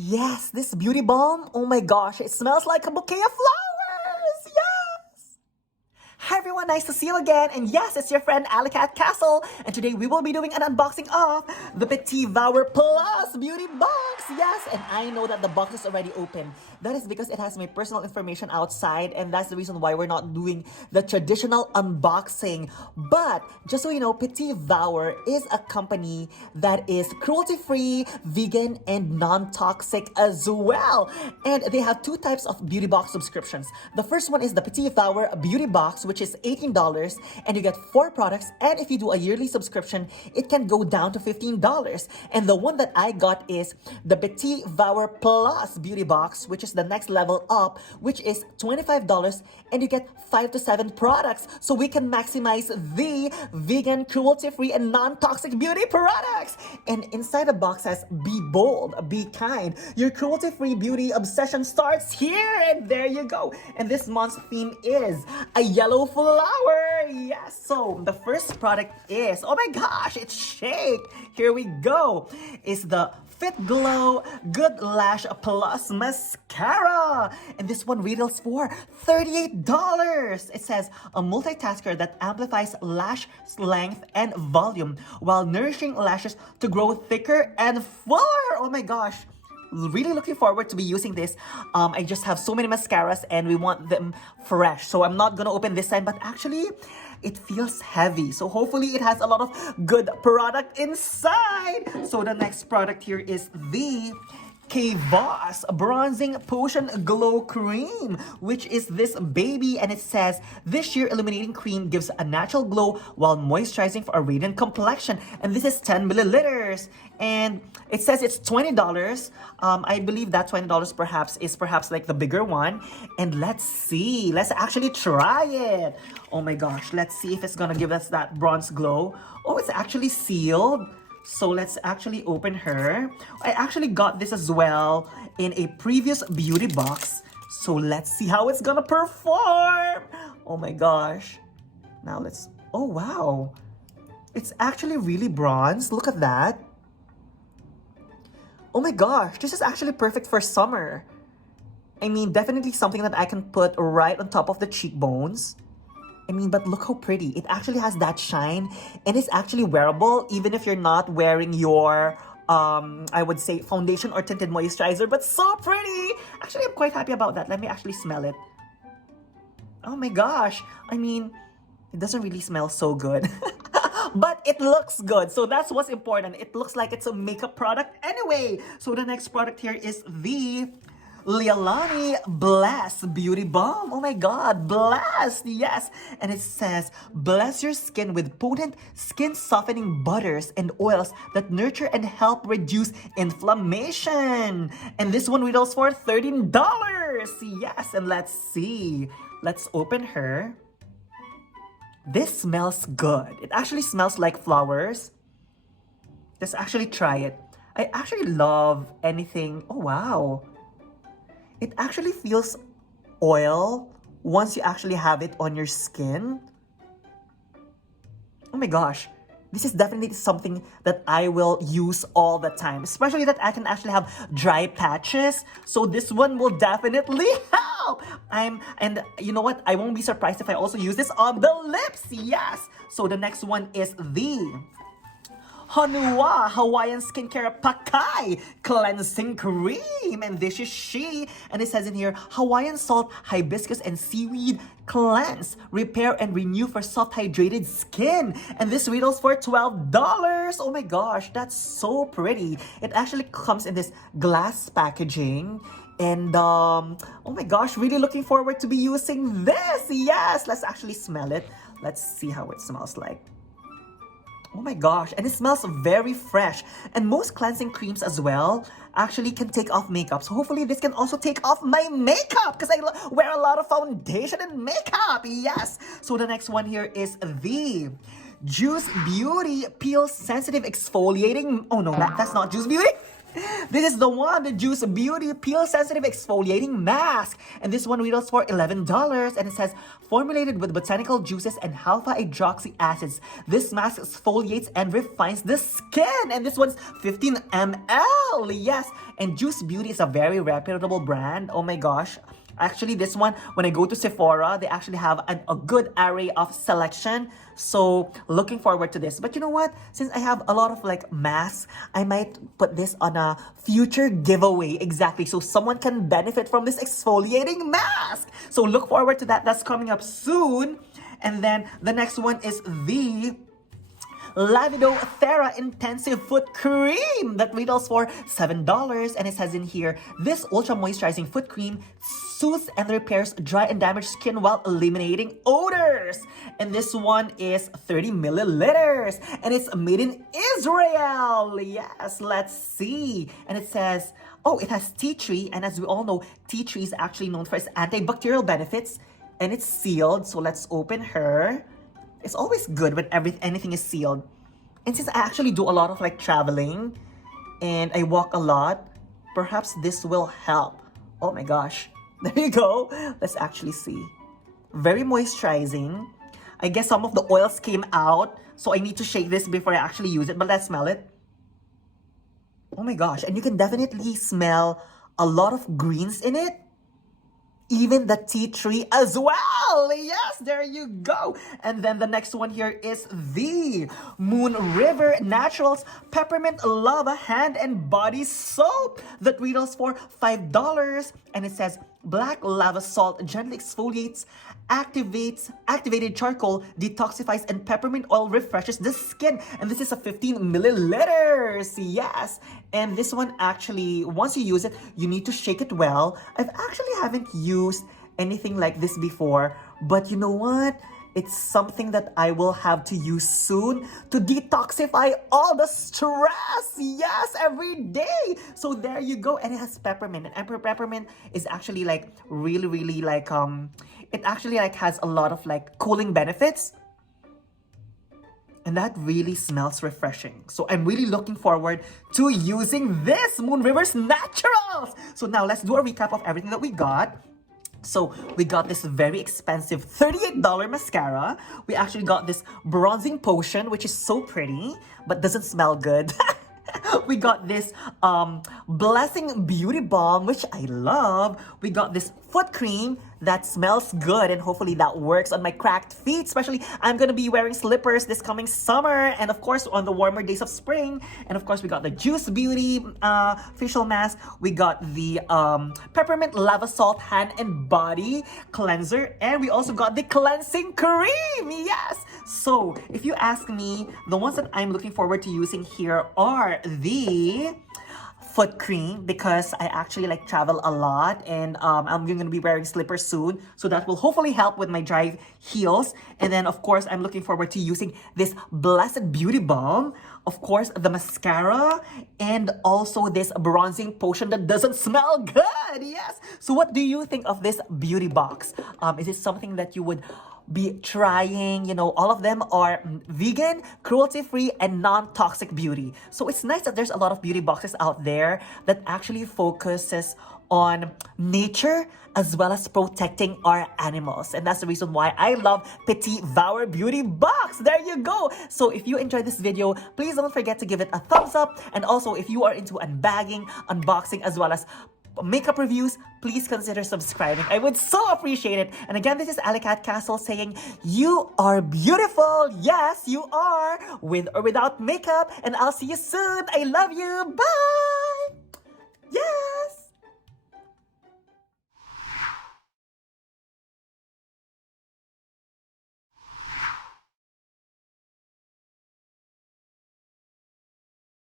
Yes, this beauty balm. Oh my gosh, it smells like a bouquet of flowers. Yes. Hi everyone, nice to see you again. And yes, it's your friend Alicat Castle. And today we will be doing an unboxing of the Petit Vour Plus Beauty Box. Yes, and I know that the box is already open. That is because it has my personal information outside, and that's the reason why we're not doing the traditional unboxing. But just so you know, Petit Vour is a company that is cruelty-free, vegan, and non-toxic as well. And they have two types of beauty box subscriptions. The first one is the Petit Vour Beauty Box, which is $18, and you get 4 products. And if you do a yearly subscription, it can go down to $15. And the one that I got is the Petit Vour Plus Beauty Box, which is the next level up, which is $25, and you get 5 to 7 products, so we can maximize the vegan, cruelty-free, and non-toxic beauty products. And inside the box says, be bold, be kind. Your cruelty-free beauty obsession starts here, and there you go. And this month's theme is a yellow flower. Yes, so the first product is, oh my gosh, it's shake. Here we go. Is the Fit Glow Good Lash Plus Mascara. And this one retails for $38. It says a multitasker that amplifies lash length and volume while nourishing lashes to grow thicker and fuller. Oh my gosh. Really looking forward to be using this. I just have so many mascaras and we want them fresh. So I'm not gonna open this time, but actually it feels heavy. So hopefully it has a lot of good product inside. So the next product here is the Kboss Bronzing Potion Glow Cream, which is this baby, and it says this sheer illuminating cream gives a natural glow while moisturizing for a radiant complexion. And this is 10 milliliters, and it says it's $20. I believe that $20 perhaps like the bigger one. And let's see, let's actually try it. Oh my gosh, let's see if it's gonna give us that bronze glow. Oh, it's actually sealed. So let's actually open her. I actually got this as well in a previous beauty box. So let's see how it's gonna perform. Oh my gosh. Now let's, oh wow. It's actually really bronze. Look at that. Oh my gosh, this is actually perfect for summer. I mean, definitely something that I can put right on top of the cheekbones. I mean, but look how pretty. It actually has that shine, and it's actually wearable even if you're not wearing your, I would say, foundation or tinted moisturizer, but so pretty. Actually, I'm quite happy about that. Let me actually smell it. Oh my gosh. I mean, it doesn't really smell so good. But it looks good. So that's what's important. It looks like it's a makeup product anyway. So the next product here is the Lilani Bless Beauty Balm. Oh my god, blessed, yes. And it says, bless your skin with potent skin softening butters and oils that nurture and help reduce inflammation. And this one retails for $13. Yes, and let's see. Let's open her. This smells good. It actually smells like flowers. Let's actually try it. I actually love anything. Oh wow. It actually feels oil once you actually have it on your skin. Oh my gosh. This is definitely something that I will use all the time. Especially that I can actually have dry patches. So this one will definitely help. And you know what? I won't be surprised if I also use this on the lips. Yes. So the next one is the Honua Hawaiian Skincare Pakai Cleansing Cream. And this is she. And it says in here, Hawaiian salt, hibiscus, and seaweed cleanse, repair, and renew for soft, hydrated skin. And this retails for $12. Oh my gosh, that's so pretty. It actually comes in this glass packaging. And oh my gosh, really looking forward to be using this. Yes, let's actually smell it. Let's see how it smells like. Oh my gosh, and it smells very fresh. And most cleansing creams as well actually can take off makeup. So hopefully this can also take off my makeup because I wear a lot of foundation and makeup. Yes. So the next one here is the Juice Beauty Peel Sensitive Exfoliating. Oh no, that's not Juice Beauty. This is the one, the Juice Beauty Peel Sensitive Exfoliating Mask. And this one retails for $11. And it says, formulated with botanical juices and alpha hydroxy acids. This mask exfoliates and refines the skin. And this one's 15 ml. Yes. And Juice Beauty is a very reputable brand. Oh my gosh. Actually, this one, when I go to Sephora, they actually have a good array of selection. So, looking forward to this. But you know what? Since I have a lot of like masks, I might put this on a future giveaway. Exactly. So, someone can benefit from this exfoliating mask. So, look forward to that. That's coming up soon. And then the next one is the Lavender Thera Intensive Foot Cream that retails for $7. And it says in here, this ultra moisturizing foot cream soothes and repairs dry and damaged skin while eliminating odors. And this one is 30 milliliters. And it's made in Israel. Yes, let's see. And it says, oh, it has tea tree. And as we all know, tea tree is actually known for its antibacterial benefits. And it's sealed. So let's open her. It's always good when anything is sealed. And since I actually do a lot of like traveling and I walk a lot, perhaps this will help. Oh my gosh. There you go. Let's actually see. Very moisturizing. I guess some of the oils came out, so I need to shake this before I actually use it, but let's smell it. Oh my gosh. And you can definitely smell a lot of greens in it. Even the tea tree as well. Yes, there you go. And then the next one here is the Moon River Naturals Peppermint Lava Hand and Body Soap that retails for $5. And it says, black lava salt gently exfoliates, activated charcoal detoxifies, and peppermint oil refreshes the skin. And this is a 15 milliliters. Yes. And this one actually, once you use it, you need to shake it well. I've actually haven't used anything like this before, but you know what? It's something that I will have to use soon to detoxify all the stress. Yes, every day. So there you go. And it has peppermint. And peppermint is actually like really like, it actually like has a lot of like cooling benefits. And that really smells refreshing. So I'm really looking forward to using this Moon River's Naturals. So now let's do a recap of everything that we got. So we got this very expensive $38 mascara. We actually got this bronzing potion, which is so pretty, but doesn't smell good. We got this Blessing Beauty Balm, which I love. We got this foot cream that smells good, and hopefully that works on my cracked feet. Especially, I'm gonna be wearing slippers this coming summer, and of course on the warmer days of spring. And of course we got the Juice Beauty facial mask. We got the Peppermint Lava Salt Hand and Body Cleanser, and we also got the Cleansing Cream. Yes. So if you ask me, the ones that I'm looking forward to using here are the foot cream, because I actually like travel a lot, and I'm gonna be wearing slippers soon, so that will hopefully help with my dry heels. And then of course I'm looking forward to using this Blessed Beauty Balm, of course the mascara, and also this bronzing potion that doesn't smell good. Yes. So what do you think of this beauty box? Is it something that you would be trying? You know, all of them are vegan, cruelty-free, and non-toxic beauty. So it's nice that there's a lot of beauty boxes out there that actually focuses on nature as well as protecting our animals. And that's the reason why I love PETIT VOUR Beauty Box. There you go. So if you enjoyed this video, please don't forget to give it a thumbs up. And also, if you are into unbagging, unboxing, as well as makeup reviews, please consider subscribing. I would so appreciate it. And again, this is Alicat Castle saying, you are beautiful. Yes, you are, with or without makeup. And I'll see you soon. I love you. Bye.